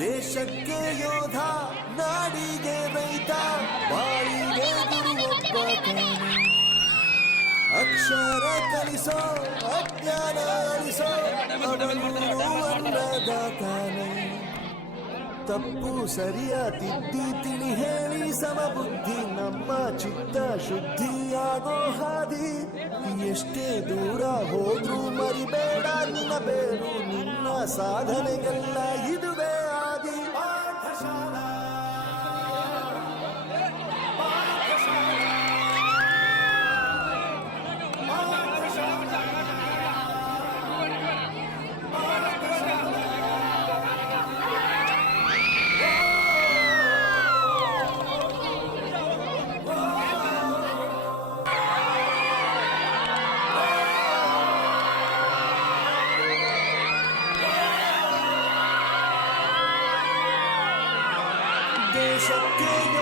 ದೇಶಕ್ಕೆ ಯೋಧ, ನಾಡಿಗೆ ರೈತ ತಾನೆ. ಅಕ್ಷರ ಕಲಿಸೋ, ಅಜ್ಞಾನ ಅಳಿಸೋ ತಪ್ಪು ಸರಿಯ ತಿದ್ದಿ ತಿಳಿ ಹೇಳಿ ಸಮಬುದ್ಧಿ, ನಮ್ಮ ಚಿತ್ತ ಶುದ್ಧಿಯಾಗೋ ಹಾದಿ ಎಷ್ಟೇ ದೂರ ಹೋದ್ರೂ ಮರಿಬೇಡ ನಿನ್ನ ಬೇರು, ನಿನ್ನ ಸಾಧನೆಗೆಲ್ಲ ಇದುವೇ ದೇಶಕ್ಕೆ